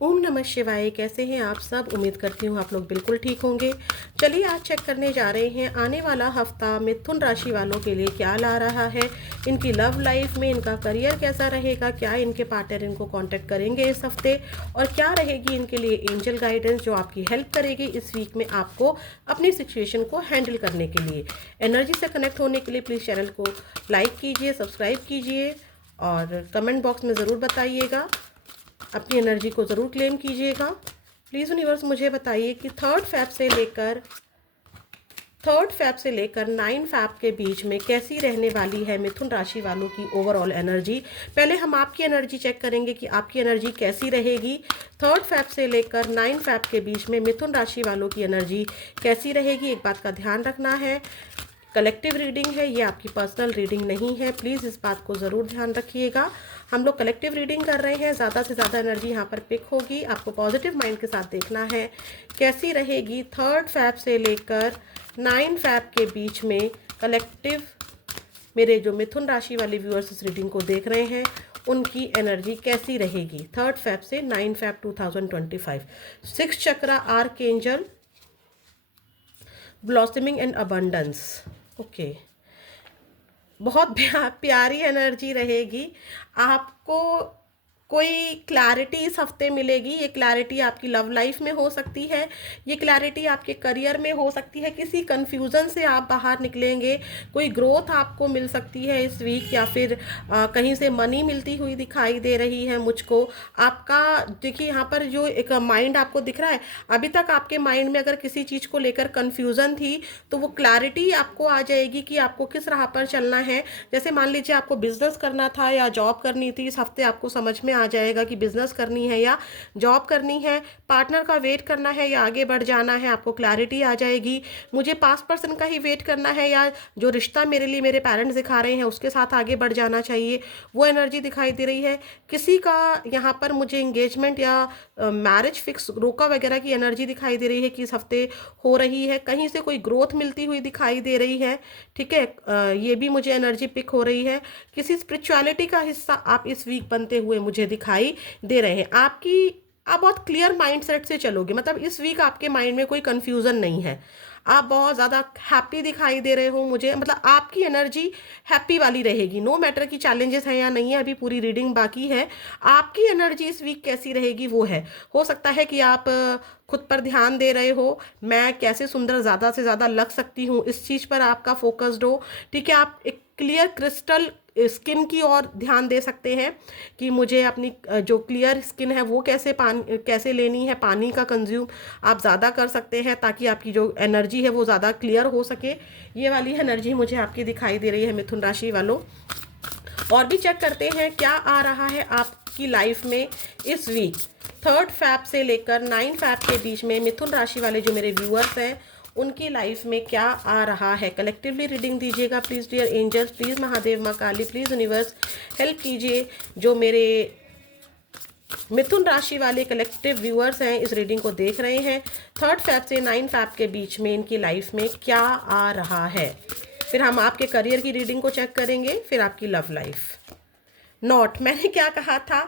ओम नमः शिवाय। कैसे हैं आप सब? उम्मीद करती हूँ आप लोग बिल्कुल ठीक होंगे। चलिए आज चेक करने जा रहे हैं आने वाला हफ्ता मिथुन राशि वालों के लिए क्या ला रहा है। इनकी लव लाइफ में इनका करियर कैसा रहेगा, क्या इनके पार्टनर इनको कांटेक्ट करेंगे इस हफ्ते, और क्या रहेगी इनके लिए एंजल गाइडेंस जो आपकी हेल्प करेगी इस वीक में आपको अपनी सिचुएशन को हैंडल करने के लिए। एनर्जी से कनेक्ट होने के लिए प्लीज़ चैनल को लाइक कीजिए, सब्सक्राइब कीजिए और कमेंट बॉक्स में ज़रूर बताइएगा, अपनी एनर्जी को ज़रूर क्लेम कीजिएगा। प्लीज़ यूनिवर्स मुझे बताइए कि थर्ड फैब से लेकर 9 फैब के बीच में कैसी रहने वाली है मिथुन राशि वालों की ओवरऑल एनर्जी। पहले हम आपकी एनर्जी चेक करेंगे कि आपकी एनर्जी कैसी रहेगी। 3 फैब से लेकर 9 फैब के बीच में मिथुन राशि वालों की एनर्जी कैसी रहेगी। एक बात का ध्यान रखना है, कलेक्टिव रीडिंग है, ये आपकी पर्सनल रीडिंग नहीं है, प्लीज़ इस बात को ज़रूर ध्यान रखिएगा। हम लोग कलेक्टिव रीडिंग कर रहे हैं, ज़्यादा से ज़्यादा एनर्जी यहाँ पर पिक होगी। आपको पॉजिटिव माइंड के साथ देखना है कैसी रहेगी 3 फैब से लेकर 9 फैब के बीच में कलेक्टिव। मेरे जो मिथुन राशि वाले व्यूअर्स इस रीडिंग को देख रहे हैं उनकी एनर्जी कैसी रहेगी 3 फैब से 9 Feb 2025। 6 chakra archangel blossoming and abundance. Okay, बहुत प्यारी एनर्जी रहेगी। आपको कोई क्लैरिटी इस हफ्ते मिलेगी। ये क्लैरिटी आपकी लव लाइफ में हो सकती है, ये क्लैरिटी आपके करियर में हो सकती है, किसी कन्फ्यूज़न से आप बाहर निकलेंगे, कोई ग्रोथ आपको मिल सकती है इस वीक, या फिर कहीं से मनी मिलती हुई दिखाई दे रही है मुझको। आपका देखिए यहाँ पर जो एक माइंड आपको दिख रहा है, अभी तक आपके माइंड में अगर किसी चीज़ को लेकर कन्फ्यूज़न थी तो वो क्लैरिटी आपको आ जाएगी कि आपको किस राह पर चलना है। जैसे मान लीजिए आपको बिजनेस करना था या जॉब करनी थी, इस हफ्ते आपको समझ में आ जाएगा कि बिजनेस करनी है या जॉब करनी है, पार्टनर का वेट करना है या आगे बढ़ जाना है, आपको क्लैरिटी आ जाएगी। मुझे पास्ट पर्सन का ही वेट करना है या जो रिश्ता मेरे लिए मेरे पेरेंट्स दिखा रहे हैं उसके साथ आगे बढ़ जाना चाहिए, वो एनर्जी दिखाई दे रही है। किसी का यहाँ पर मुझे इंगेजमेंट या मैरिज फिक्स रोका वगैरह की एनर्जी दिखाई दे रही है कि इस हफ्ते हो रही है। कहीं से कोई ग्रोथ मिलती हुई दिखाई दे रही है, ठीक है, ये भी मुझे एनर्जी पिक हो रही है। किसी स्पिरिचुअलिटी का हिस्सा आप इस वीक बनते हुए मुझे दिखाई दे रहे हैं। आप बहुत क्लियर माइंडसेट से चलोगे, मतलब इस वीक आपके माइंड में कोई कंफ्यूजन नहीं है। आप बहुत ज़्यादा हैप्पी दिखाई दे रहे हो मुझे, मतलब आपकी एनर्जी हैप्पी वाली रहेगी। नो मैटर की चैलेंजेस हैं या नहीं है, अभी पूरी रीडिंग बाकी है। आपकी एनर्जी इस वीक कैसी रहेगी वो है। हो सकता है कि आप खुद पर ध्यान दे रहे हो, मैं कैसे सुंदर ज़्यादा से ज़्यादा लग सकती हूँ, इस चीज़ पर आपका फोकस्ड हो, ठीक है। आप एक क्लियर क्रिस्टल स्किन की ओर ध्यान दे सकते हैं कि मुझे अपनी जो क्लियर स्किन है वो कैसे लेनी है। पानी का कंज्यूम आप ज़्यादा कर सकते हैं ताकि आपकी जो एनर्जी है वो ज़्यादा क्लियर हो सके। ये वाली एनर्जी मुझे आपकी दिखाई दे रही है मिथुन राशि वालों। और भी चेक करते हैं क्या आ रहा है आपकी लाइफ में इस वीक 3 फैब से लेकर 9 फैब के बीच में मिथुन राशि वाले जो मेरे व्यूअर्स हैं उनकी लाइफ में क्या आ रहा है। कलेक्टिवली रीडिंग दीजिएगा please dear angels, please Mahadev माँ काली, प्लीज़ यूनिवर्स हेल्प कीजिए। जो मेरे मिथुन राशि वाले कलेक्टिव व्यूअर्स हैं इस रीडिंग को देख रहे हैं, 3 फैब से 9 फैब के बीच में इनकी लाइफ में क्या आ रहा है। फिर हम आपके करियर की रीडिंग को चेक करेंगे, फिर आपकी लव लाइफ। नॉट, मैंने क्या कहा था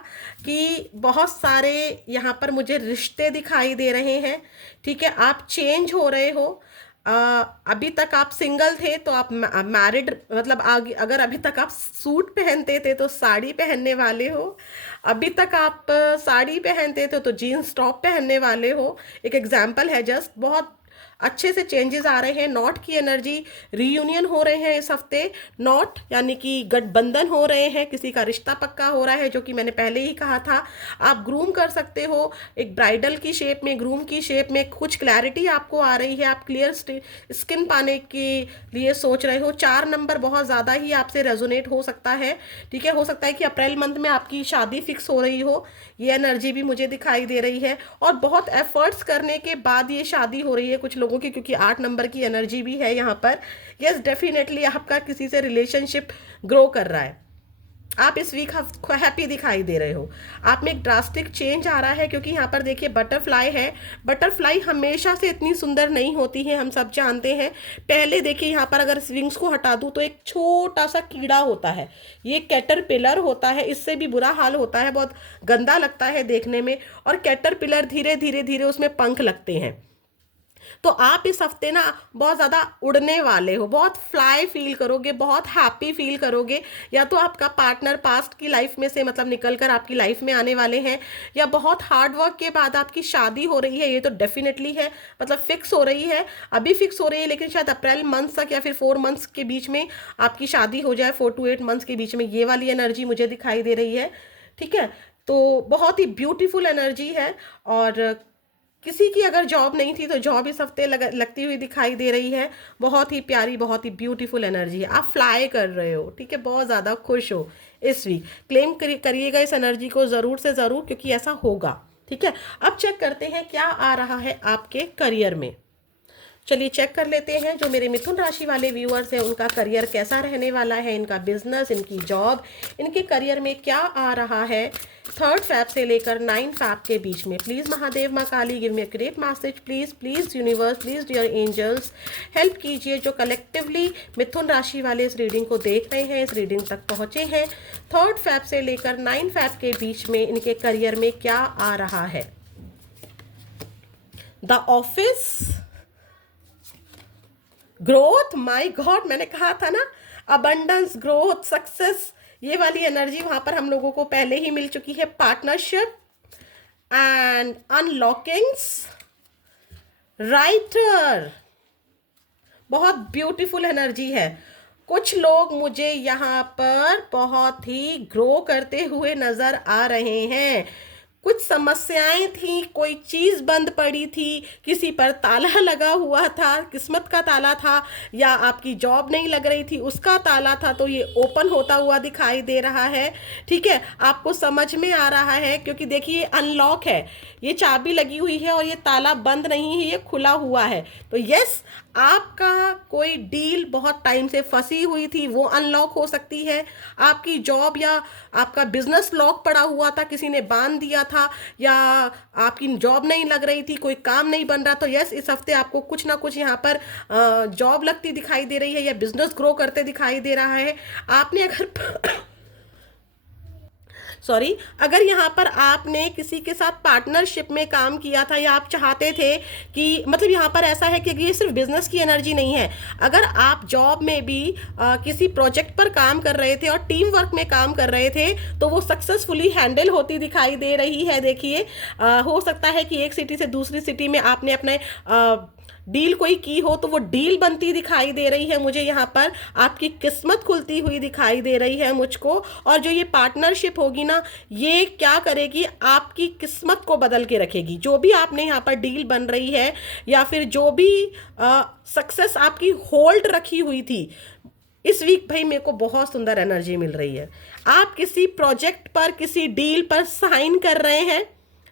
कि बहुत सारे यहाँ पर मुझे रिश्ते दिखाई दे रहे हैं, ठीक है। आप चेंज हो रहे हो। अभी तक आप सिंगल थे तो आप मैरिड, मतलब आगे अगर अभी तक आप सूट पहनते थे तो साड़ी पहनने वाले हो, अभी तक आप साड़ी पहनते थे तो जीन्स टॉप पहनने वाले हो। एक एग्जाम्पल है जस्ट, बहुत अच्छे से चेंजेस आ रहे हैं। नॉट की एनर्जी, रीयूनियन हो रहे हैं इस हफ्ते। नॉट यानी कि गठबंधन हो रहे हैं, किसी का रिश्ता पक्का हो रहा है, जो कि मैंने पहले ही कहा था। आप ग्रूम कर सकते हो एक ब्राइडल की शेप में, ग्रूम की शेप में। कुछ क्लैरिटी आपको आ रही है, आप क्लियर स्किन पाने के लिए सोच रहे हो। 4 नंबर बहुत ज़्यादा ही आपसे रेजोनेट हो सकता है, ठीक है। हो सकता है कि अप्रैल मंथ में आपकी शादी फिक्स हो रही हो, ये एनर्जी भी मुझे दिखाई दे रही है। और बहुत एफर्ट्स करने के बाद ये शादी हो रही है कुछ लोगों की, क्योंकि 8 नंबर की एनर्जी भी है यहाँ पर। यस, डेफिनेटली आपका किसी से रिलेशनशिप ग्रो कर रहा है। आप इस वीक हैप्पी दिखाई दे रहे हो। आप में एक ड्रास्टिक चेंज आ रहा है, क्योंकि यहाँ पर देखिए बटरफ्लाई है। बटरफ्लाई हमेशा से इतनी सुंदर नहीं होती है, हम सब जानते हैं। पहले देखिए यहाँ पर अगर विंग्स को हटा दूँ तो एक छोटा सा कीड़ा होता है, ये कैटरपिलर होता है। इससे भी बुरा हाल होता है, बहुत गंदा लगता है देखने में। और कैटरपिलर धीरे धीरे धीरे उसमें पंख लगते हैं। तो आप इस हफ्ते ना बहुत ज़्यादा उड़ने वाले हो, बहुत फ्लाई फील करोगे, बहुत हैप्पी फील करोगे। या तो आपका पार्टनर पास्ट की लाइफ में से मतलब निकल कर आपकी लाइफ में आने वाले हैं, या बहुत हार्ड वर्क के बाद आपकी शादी हो रही है। ये तो डेफिनेटली है, मतलब फिक्स हो रही है, अभी फिक्स हो रही है, लेकिन शायद अप्रैल मंथ तक या फिर 4 मंथ्स के बीच में आपकी शादी हो जाए। 4 to 8 मंथ्स के बीच में ये वाली एनर्जी मुझे दिखाई दे रही है। ठीक है, तो बहुत ही ब्यूटीफुल एनर्जी है। और किसी की अगर जॉब नहीं थी तो जॉब इस हफ्ते लगती हुई दिखाई दे रही है। बहुत ही प्यारी, बहुत ही ब्यूटीफुल एनर्जी है। आप फ्लाई कर रहे हो, ठीक है, बहुत ज़्यादा खुश हो इस वीक। क्लेम करिएगा इस एनर्जी को ज़रूर से ज़रूर, क्योंकि ऐसा होगा। ठीक है, अब चेक करते हैं क्या आ रहा है आपके करियर में। चलिए चेक कर लेते हैं, जो मेरे मिथुन राशि वाले व्यूअर्स हैं उनका करियर कैसा रहने वाला है, इनका बिजनेस, इनकी जॉब, इनके करियर में क्या आ रहा है 3 फेब से लेकर 9 फेब के बीच में। प्लीज़ महादेव माँ Kali give me a great message, please please universe, please dear angels help कीजिए। जो कलेक्टिवली मिथुन राशि वाले इस रीडिंग को देख रहे हैं, इस रीडिंग तक पहुँचे हैं, 3 फेब से लेकर 9 फेब के बीच में इनके करियर में क्या आ रहा है। The office, growth, my God, मैंने कहा था ना, अबंडेंस, ग्रोथ, सक्सेस, ये वाली एनर्जी वहां पर हम लोगों को पहले ही मिल चुकी है। पार्टनरशिप एंड अनलॉकिंग्स, राइटर, बहुत ब्यूटीफुल एनर्जी है। कुछ लोग मुझे यहाँ पर बहुत ही ग्रो करते हुए नजर आ रहे हैं। कुछ समस्याएं थी, कोई चीज़ बंद पड़ी थी, किसी पर ताला लगा हुआ था, किस्मत का ताला था, या आपकी जॉब नहीं लग रही थी उसका ताला था, तो ये ओपन होता हुआ दिखाई दे रहा है। ठीक है, आपको समझ में आ रहा है, क्योंकि देखिए अनलॉक है, ये चाबी लगी हुई है और ये ताला बंद नहीं है, ये खुला हुआ है। तो यस, आपका कोई डील बहुत टाइम से फंसी हुई थी वो अनलॉक हो सकती है। आपकी जॉब या आपका बिजनेस लॉक पड़ा हुआ था, किसी ने बांध दिया था, या आपकी जॉब नहीं लग रही थी, कोई काम नहीं बन रहा, तो यस, इस हफ्ते आपको कुछ ना कुछ यहाँ पर जॉब लगती दिखाई दे रही है, या बिजनेस ग्रो करते दिखाई दे रहा है। आपने अगर सॉरी, अगर यहाँ पर आपने किसी के साथ पार्टनरशिप में काम किया था, या आप चाहते थे कि मतलब यहाँ पर ऐसा है कि ये सिर्फ बिजनेस की एनर्जी नहीं है। अगर आप जॉब में भी किसी प्रोजेक्ट पर काम कर रहे थे और टीम वर्क में काम कर रहे थे, तो वो सक्सेसफुली हैंडल होती दिखाई दे रही है। देखिए, हो सकता है कि एक सिटी से दूसरी सिटी में आपने अपने डील कोई की हो, तो वो डील बनती दिखाई दे रही है मुझे यहाँ पर। आपकी किस्मत खुलती हुई दिखाई दे रही है मुझको। और जो ये पार्टनरशिप होगी ना, ये क्या करेगी, आपकी किस्मत को बदल के रखेगी। जो भी आपने यहाँ पर डील बन रही है, या फिर जो भी सक्सेस आपकी होल्ड रखी हुई थी, इस वीक भाई मेरे को बहुत सुंदर एनर्जी मिल रही है। आप किसी प्रोजेक्ट पर, किसी डील पर साइन कर रहे हैं,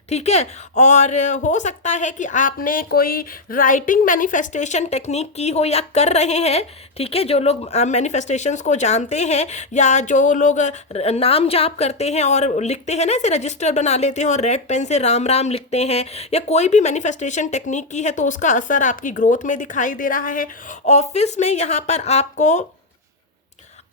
ठीक है, और हो सकता है कि आपने कोई राइटिंग मैनिफेस्टेशन टेक्निक की हो या कर रहे हैं। ठीक है, जो लोग मैनिफेस्टेशंस को जानते हैं, या जो लोग नाम जाप करते हैं और लिखते हैं ना, ऐसे रजिस्टर बना लेते हैं और रेड पेन से राम राम लिखते हैं, या कोई भी मैनिफेस्टेशन टेक्निक की है, तो उसका असर आपकी ग्रोथ में दिखाई दे रहा है। ऑफिस में यहाँ पर आपको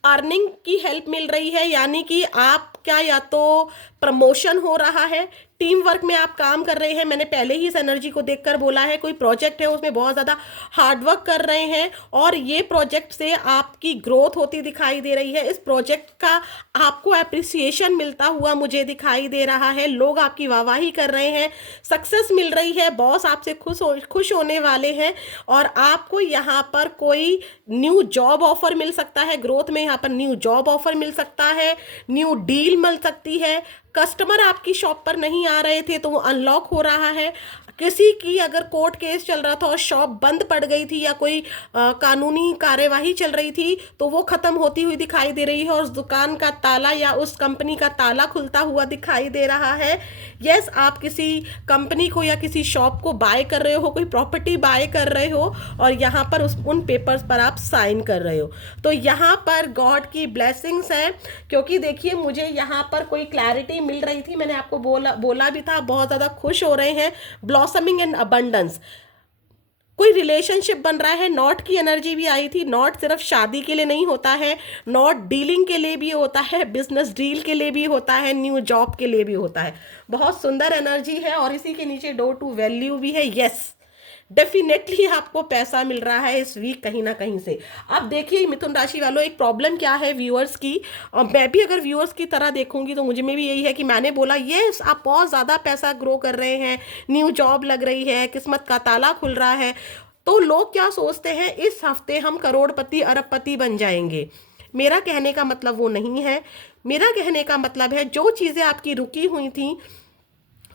अर्निंग की हेल्प मिल रही है, यानी कि आपका या तो प्रमोशन हो रहा है, टीम वर्क में आप काम कर रहे हैं। मैंने पहले ही इस एनर्जी को देखकर बोला है, कोई प्रोजेक्ट है उसमें बहुत ज़्यादा हार्डवर्क कर रहे हैं, और ये प्रोजेक्ट से आपकी ग्रोथ होती दिखाई दे रही है। इस प्रोजेक्ट का आपको अप्रिसिएशन मिलता हुआ मुझे दिखाई दे रहा है, लोग आपकी वाहवाही कर रहे हैं, सक्सेस मिल रही है, बॉस आपसे खुश होने वाले हैं, और आपको यहाँ पर कोई न्यू जॉब ऑफर मिल सकता है। ग्रोथ में यहाँ पर न्यू जॉब ऑफर मिल सकता है, न्यू डील मिल सकती है। कस्टमर आपकी शॉप पर नहीं आ रहे थे तो वो अनलॉक हो रहा है। किसी की अगर कोर्ट केस चल रहा था और शॉप बंद पड़ गई थी या कोई कानूनी कार्यवाही चल रही थी तो वो खत्म होती हुई दिखाई दे रही है और उस दुकान का ताला या उस कंपनी का ताला खुलता हुआ दिखाई दे रहा है। यस, आप किसी कंपनी को या किसी शॉप को बाय कर रहे हो, कोई प्रॉपर्टी बाय कर रहे हो और यहाँ पर उन पेपर्स पर आप साइन कर रहे हो। तो यहाँ पर गॉड की ब्लेसिंग्स है, क्योंकि देखिए मुझे यहाँ पर कोई क्लैरिटी मिल रही थी, मैंने आपको बोला भी था, बहुत ज़्यादा खुश हो रहे हैं, ब्लॉसमिंग एंड अबंडेंस, कोई रिलेशनशिप बन रहा है। नॉट की एनर्जी भी आई थी। नॉट सिर्फ शादी के लिए नहीं होता है, नॉट डीलिंग के लिए भी होता है, बिजनेस डील के लिए भी होता है, न्यू जॉब के लिए भी होता है। बहुत सुंदर एनर्जी है और इसी के नीचे डोर टू वैल्यू भी है। यस, डेफिनेटली आपको पैसा मिल रहा है इस वीक कहीं ना कहीं से। अब देखिए मिथुन राशि वालों, एक प्रॉब्लम क्या है व्यूअर्स की, और मैं भी अगर व्यूअर्स की तरह देखूंगी तो मुझे में भी यही है कि मैंने बोला ये आप बहुत ज़्यादा पैसा ग्रो कर रहे हैं, न्यू जॉब लग रही है, किस्मत का ताला खुल रहा है, तो लोग क्या सोचते हैं इस हफ्ते हम करोड़पति अरबपति बन जाएंगे। मेरा कहने का मतलब वो नहीं है। मेरा कहने का मतलब है जो चीज़ें आपकी रुकी हुई थी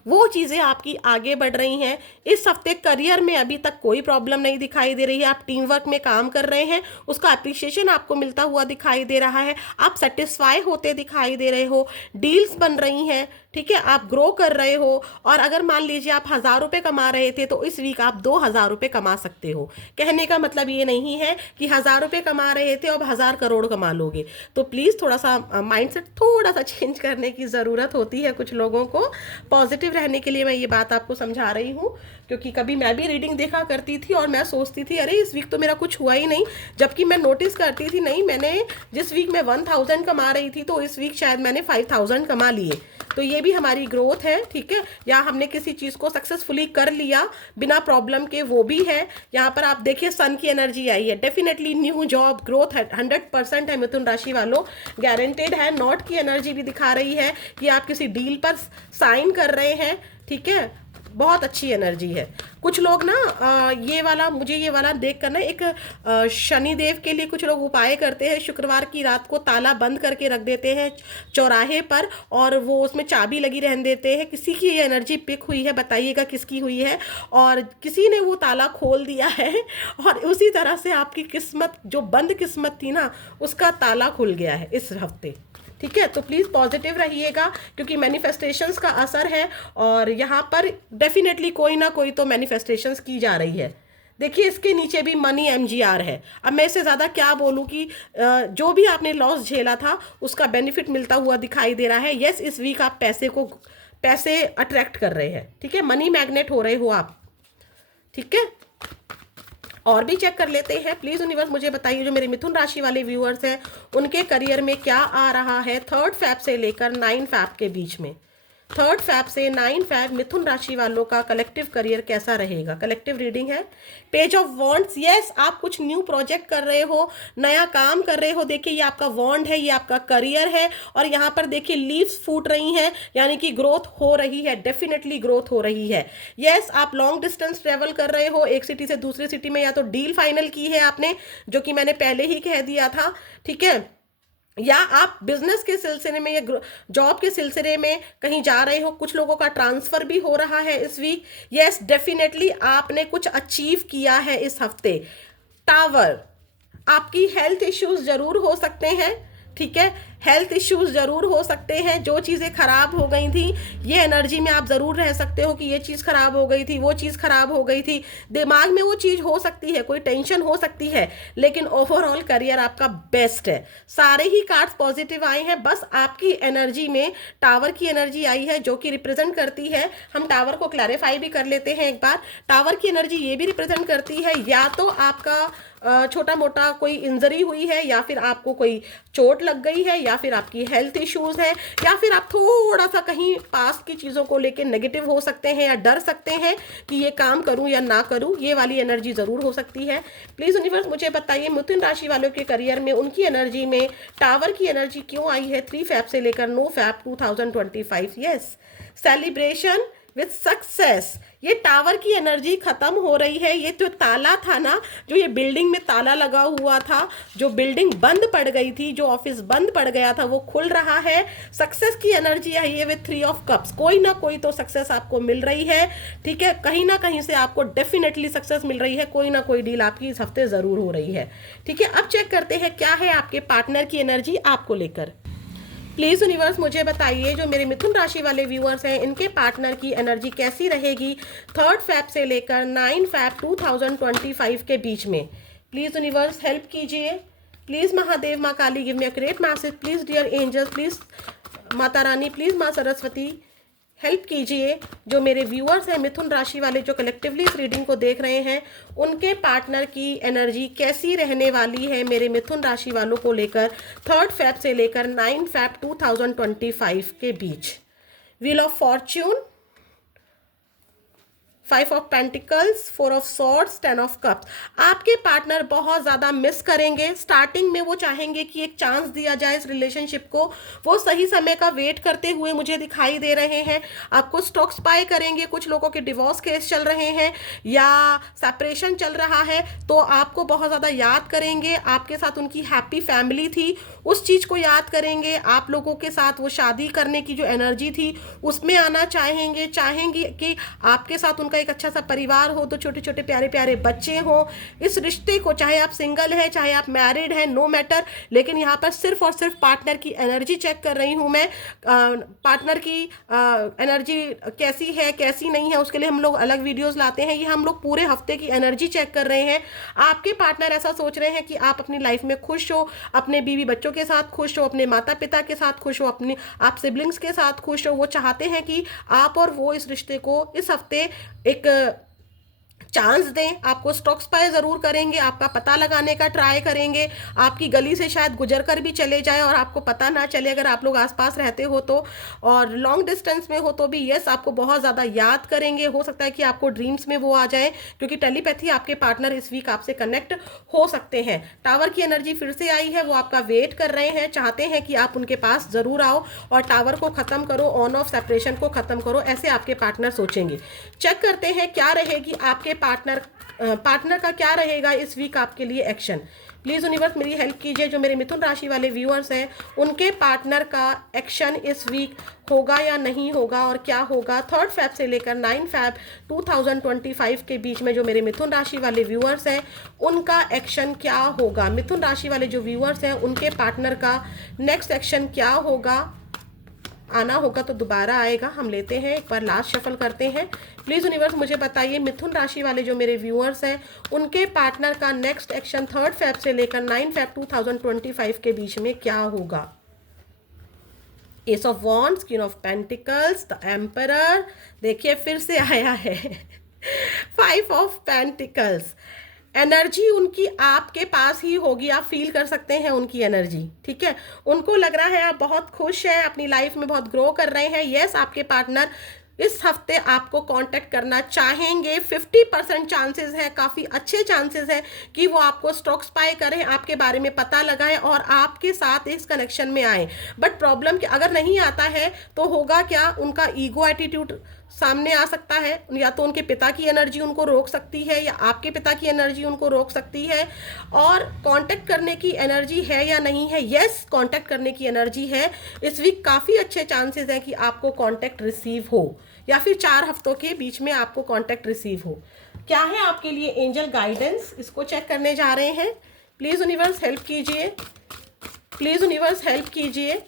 वो चीज़ें आपकी आगे बढ़ रही हैं। इस हफ्ते करियर में अभी तक कोई प्रॉब्लम नहीं दिखाई दे रही है। आप टीम वर्क में काम कर रहे हैं, उसका अप्रिशिएशन आपको मिलता हुआ दिखाई दे रहा है, आप सेटिस्फाई होते दिखाई दे रहे हो, डील्स बन रही हैं, ठीक है, आप ग्रो कर रहे हो। और अगर मान लीजिए आप 1,000 रुपये कमा रहे थे तो इस वीक आप 2,000 रुपये कमा सकते हो। कहने का मतलब ये नहीं है कि 1,000 रुपये कमा रहे थे अब 1,000 करोड़ कमा लोगे। तो प्लीज़ थोड़ा सा माइंडसेट थोड़ा सा चेंज करने की ज़रूरत होती है कुछ लोगों को। पॉजिटिव रहने के लिए मैं ये बात आपको समझा रही हूँ, क्योंकि कभी मैं भी रीडिंग देखा करती थी और मैं सोचती थी अरे इस वीक तो मेरा कुछ हुआ ही नहीं, जबकि मैं नोटिस करती थी नहीं, मैंने जिस वीक में 1,000 कमा रही थी तो इस वीक शायद मैंने 5,000 कमा लिए। तो ये भी हमारी ग्रोथ है, ठीक है, या हमने किसी चीज़ को सक्सेसफुली कर लिया बिना प्रॉब्लम के, वो भी है। यहाँ पर आप देखिए सन की एनर्जी आई है, डेफिनेटली न्यू जॉब ग्रोथ 100% है मिथुन राशि वालों, गारंटेड है। नॉट की एनर्जी भी दिखा रही है कि आप किसी डील पर साइन कर रहे हैं, ठीक है, बहुत अच्छी एनर्जी है। कुछ लोग ना ये वाला देख कर ना एक शनिदेव के लिए कुछ लोग उपाय करते हैं, शुक्रवार की रात को ताला बंद करके रख देते हैं चौराहे पर और वो उसमें चाबी लगी रहने देते हैं। किसी की ये एनर्जी पिक हुई है, बताइएगा किसकी हुई है, और किसी ने वो ताला खोल दिया है और उसी तरह से आपकी किस्मत, जो बंद किस्मत थी ना, उसका ताला खुल गया है इस हफ्ते, ठीक है। तो प्लीज़ पॉजिटिव रहिएगा, क्योंकि मैनिफेस्टेशंस का असर है और यहाँ पर डेफिनेटली कोई ना कोई तो मैनिफेस्टेशंस की जा रही है। देखिए इसके नीचे भी मनी MGR है। अब मैं इससे ज़्यादा क्या बोलूँ कि जो भी आपने लॉस झेला था उसका बेनिफिट मिलता हुआ दिखाई दे रहा है। यस, इस वीक आप पैसे अट्रैक्ट कर रहे हैं, ठीक है, मनी मैग्नेट हो रहे हो आप, ठीक है। और भी चेक कर लेते हैं प्लीज़ यूनिवर्स, मुझे बताइए जो मेरे मिथुन राशि वाले व्यूअर्स हैं उनके करियर में क्या आ रहा है 3 फैब से लेकर 9 फैब के बीच में। 3 फैब से 9 फैब मिथुन राशि वालों का कलेक्टिव करियर कैसा रहेगा। कलेक्टिव रीडिंग है, पेज ऑफ वॉन्ड्स। यस, आप कुछ न्यू प्रोजेक्ट कर रहे हो, नया काम कर रहे हो। देखिए ये आपका वॉन्ड है, ये आपका करियर है और यहाँ पर देखिए लीव्स फूट रही हैं, यानी कि ग्रोथ हो रही है, डेफिनेटली ग्रोथ हो रही है। यस, आप लॉन्ग डिस्टेंस ट्रेवल कर रहे हो, एक सिटी से दूसरी सिटी में, या तो डील फाइनल की है आपने, जो कि मैंने पहले ही कह दिया था, ठीक है, या आप बिजनेस के सिलसिले में या जॉब के सिलसिले में कहीं जा रहे हो। कुछ लोगों का ट्रांसफर भी हो रहा है इस वीक। यस, डेफिनेटली आपने कुछ अचीव किया है इस हफ्ते। टावर, आपकी हेल्थ इश्यूज जरूर हो सकते हैं, ठीक है, हेल्थ इश्यूज जरूर हो सकते हैं। जो चीज़ें खराब हो गई थी ये एनर्जी में आप ज़रूर रह सकते हो कि ये चीज़ खराब हो गई थी, वो चीज़ खराब हो गई थी, दिमाग में वो चीज़ हो सकती है, कोई टेंशन हो सकती है, लेकिन ओवरऑल करियर आपका बेस्ट है। सारे ही कार्ड्स पॉजिटिव आए हैं, बस आपकी एनर्जी में टावर की एनर्जी आई है जो कि रिप्रेजेंट करती है, हम टावर को क्लैरिफाई भी कर लेते हैं एक बार। टावर की एनर्जी ये भी रिप्रेजेंट करती है या तो आपका छोटा मोटा कोई इंजरी हुई है, या फिर आपको कोई चोट लग गई है, या फिर आपकी हेल्थ इश्यूज है, या फिर आप थोड़ा सा कहीं पास की चीज़ों को लेकर नेगेटिव हो सकते हैं या डर सकते हैं कि ये काम करूं या ना करूं। ये वाली एनर्जी ज़रूर हो सकती है। प्लीज़ यूनिवर्स मुझे बताइए मिथुन राशि वालों के करियर में उनकी एनर्जी में टावर की एनर्जी क्यों आई है 3 फैब से लेकर 9 Feb 2025। Yes, celebration, with success. ये टावर की एनर्जी खत्म हो रही है। ये जो ताला था ना, जो ये बिल्डिंग में ताला लगा हुआ था, जो बिल्डिंग बंद पड़ गई थी, जो ऑफिस बंद पड़ गया था, वो खुल रहा है। सक्सेस की एनर्जी आई है विथ 3 ऑफ कप्स। कोई ना कोई तो सक्सेस आपको मिल रही है, ठीक है, कहीं ना कहीं से आपको डेफिनेटली सक्सेस मिल रही है। कोई ना कोई डील आपकी इस हफ्ते जरूर हो रही है, ठीक है। अब चेक करते हैं क्या है आपके पार्टनर की एनर्जी आपको लेकर। प्लीज यूनिवर्स मुझे बताइए, जो मेरे मिथुन राशि वाले व्यूअर्स हैं, इनके पार्टनर की एनर्जी कैसी रहेगी 3 फेब से लेकर 9 फेब 2025 के बीच में। प्लीज यूनिवर्स हेल्प कीजिए। प्लीज महादेव, माँ Kali, give me a great message. Please dear angels, please Mata Rani, please माँ सरस्वती हेल्प कीजिए। जो मेरे व्यूअर्स हैं मिथुन राशि वाले, जो कलेक्टिवली इस रीडिंग को देख रहे हैं, उनके पार्टनर की एनर्जी कैसी रहने वाली है मेरे मिथुन राशि वालों को लेकर 3 फेब से लेकर 9 फेब 2025 के बीच। Wheel of fortune, 5 of pentacles, 4 of swords, 10 of cups. आपके पार्टनर बहुत ज़्यादा मिस करेंगे। स्टार्टिंग में वो चाहेंगे कि एक चांस दिया जाए इस रिलेशनशिप को। वो सही समय का वेट करते हुए मुझे दिखाई दे रहे हैं। आपको स्टॉक स्पाई करेंगे। कुछ लोगों के डिवोर्स केस चल रहे हैं या सेपरेशन चल रहा है, तो आपको बहुत ज़्यादा याद करेंगे। आपके साथ उनकी हैप्पी फैमिली थी, उस चीज़ को याद करेंगे। आप लोगों के साथ वो शादी करने की जो एनर्जी थी उसमें आना चाहेंगे कि आपके साथ उनका एक अच्छा सा परिवार हो, तो छोटे छोटे प्यारे प्यारे बच्चे हो। इस रिश्ते को, चाहे आप सिंगल है चाहे आप मैरिड है, नो मैटर, लेकिन यहाँ पर सिर्फ और सिर्फ पार्टनर की एनर्जी चेक कर रही हूँ मैं। पार्टनर की एनर्जी कैसी है कैसी नहीं है, उसके लिए हम लोग अलग वीडियोस लाते हैं। ये हम लोग पूरे हफ्ते की एनर्जी चेक कर रहे हैं। आपके पार्टनर ऐसा सोच रहे हैं कि आप अपनी लाइफ में खुश हो, अपने बीवी बच्चों के साथ खुश हो, अपने माता पिता के साथ खुश हो, अपने आप सिबलिंग्स के साथ खुश हो। वो चाहते हैं कि आप और वो इस रिश्ते को इस हफ्ते एक चांस दें। आपको स्टॉक स्पाई ज़रूर करेंगे, आपका पता लगाने का ट्राई करेंगे। आपकी गली से शायद गुजर कर भी चले जाए और आपको पता ना चले, अगर आप लोग आसपास रहते हो तो। और लॉन्ग डिस्टेंस में हो तो भी यस, आपको बहुत ज़्यादा याद करेंगे। हो सकता है कि आपको ड्रीम्स में वो आ जाए, क्योंकि टेलीपैथी आपके पार्टनर इस वीक आपसे कनेक्ट हो सकते हैं। टावर की एनर्जी फिर से आई है, वो आपका वेट कर रहे हैं, चाहते हैं कि आप उनके पास ज़रूर आओ और टावर को ख़त्म करो, ऑन ऑफ सेपरेशन को ख़त्म करो, ऐसे आपके पार्टनर सोचेंगे। चेक करते हैं क्या रहेगी आपके पार्टनर का क्या रहेगा इस वीक आपके लिए एक्शन। प्लीज़ यूनिवर्स मेरी हेल्प कीजिए। जो मेरे मिथुन राशि वाले व्यूअर्स हैं, उनके पार्टनर का एक्शन इस वीक होगा या नहीं होगा, और क्या होगा 3 फेब से लेकर 9 फेब 2025 के बीच में। जो मेरे मिथुन राशि वाले व्यूअर्स हैं, उनका एक्शन क्या होगा। मिथुन राशि वाले जो व्यूअर्स हैं, उनके पार्टनर का नेक्स्ट एक्शन क्या होगा। आना होगा तो दोबारा आएगा। हम लेते हैं एक बार, लास्ट शफल करते हैं। प्लीज़ यूनिवर्स मुझे बताइए, मिथुन राशि वाले जो मेरे व्यूअर्स हैं, उनके पार्टनर का नेक्स्ट एक्शन 3 फेब से लेकर 9 फेब 2025 के बीच में क्या होगा। S of wands, queen of pentacles, the emperor, देखिए फिर से आया है 5 ऑफ पेंटिकल्स। एनर्जी उनकी आपके पास ही होगी, आप फील कर सकते हैं उनकी एनर्जी, ठीक है। उनको लग रहा है आप बहुत खुश हैं, अपनी लाइफ में बहुत ग्रो कर रहे हैं। यस, आपके पार्टनर इस हफ्ते आपको कांटेक्ट करना चाहेंगे। 50% चांसेस हैं, काफ़ी अच्छे चांसेस हैं कि वो आपको स्टॉक स्पाई करें, आपके बारे में पता लगाएं और आपके साथ इस कनेक्शन में आए। बट प्रॉब्लम कि अगर नहीं आता है तो होगा क्या, उनका ईगो एटीट्यूड सामने आ सकता है। या तो उनके पिता की एनर्जी उनको रोक सकती है, या आपके पिता की एनर्जी उनको रोक सकती है। और कांटेक्ट करने की एनर्जी है या नहीं है, यस कांटेक्ट करने की एनर्जी है। इस वीक काफ़ी अच्छे चांसेस हैं कि आपको कांटेक्ट रिसीव हो, या फिर 4 हफ्तों के बीच में आपको कांटेक्ट रिसीव हो। क्या है आपके लिए एंजल गाइडेंस, इसको चेक करने जा रहे हैं। प्लीज़ यूनिवर्स हेल्प कीजिए, प्लीज़ यूनिवर्स हेल्प कीजिए।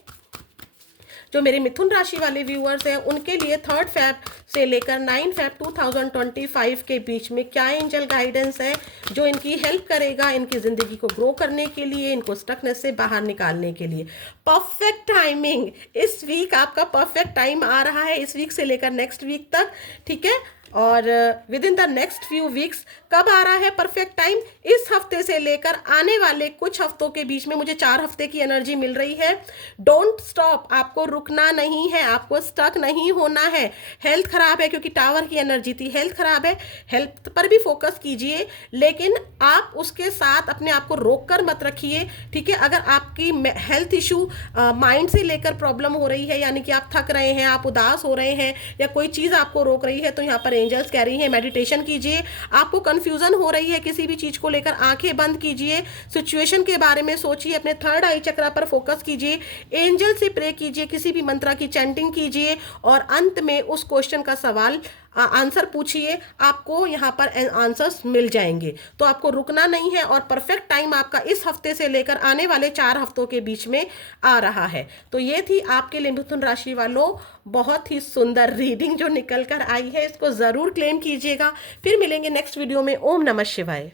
जो मेरे मिथुन राशि वाले व्यूअर्स हैं, उनके लिए 3 फेब से लेकर 9 फेब 2025 के बीच में क्या एंजल गाइडेंस है, जो इनकी हेल्प करेगा इनकी ज़िंदगी को ग्रो करने के लिए, इनको स्टकनेस से बाहर निकालने के लिए। परफेक्ट टाइमिंग, इस वीक आपका परफेक्ट टाइम आ रहा है, इस वीक से लेकर नेक्स्ट वीक तक, ठीक है। और with in the next few weeks कब आ रहा है परफेक्ट टाइम, इस हफ्ते से लेकर आने वाले कुछ हफ्तों के बीच में मुझे 4 हफ्ते की एनर्जी मिल रही है। डोंट स्टॉप, आपको रुकना नहीं है, आपको स्टक नहीं होना है। हेल्थ खराब है क्योंकि टावर की एनर्जी थी, हेल्थ खराब है, हेल्थ पर भी फोकस कीजिए, लेकिन आप उसके साथ अपने आप को रोक कर मत रखिए, ठीक है। अगर आपकी हेल्थ इशू माइंड से लेकर प्रॉब्लम हो रही है, यानी कि आप थक रहे हैं, आप उदास हो रहे हैं, या कोई चीज़ आपको रोक रही है, तो यहाँ पर एंजल्स कह रही हैं मेडिटेशन कीजिए। आपको कंफ्यूजन हो रही है किसी भी चीज़ को लेकर, आंखें बंद कीजिए, सिचुएशन के बारे में सोचिए, अपने थर्ड आई चक्रा पर फोकस कीजिए, एंजल से प्रे कीजिए, किसी भी मंत्रा की चैंटिंग कीजिए, और अंत में उस क्वेश्चन का सवाल आंसर पूछिए, आपको यहाँ पर आंसर्स मिल जाएंगे। तो आपको रुकना नहीं है, और परफेक्ट टाइम आपका इस हफ्ते से लेकर आने वाले 4 हफ्तों के बीच में आ रहा है। तो ये थी आपके लिए मिथुन राशि वालों बहुत ही सुंदर रीडिंग जो निकल कर आई है, इसको ज़रूर क्लेम कीजिएगा। फिर मिलेंगे नेक्स्ट वीडियो में। ओम नमः शिवाय।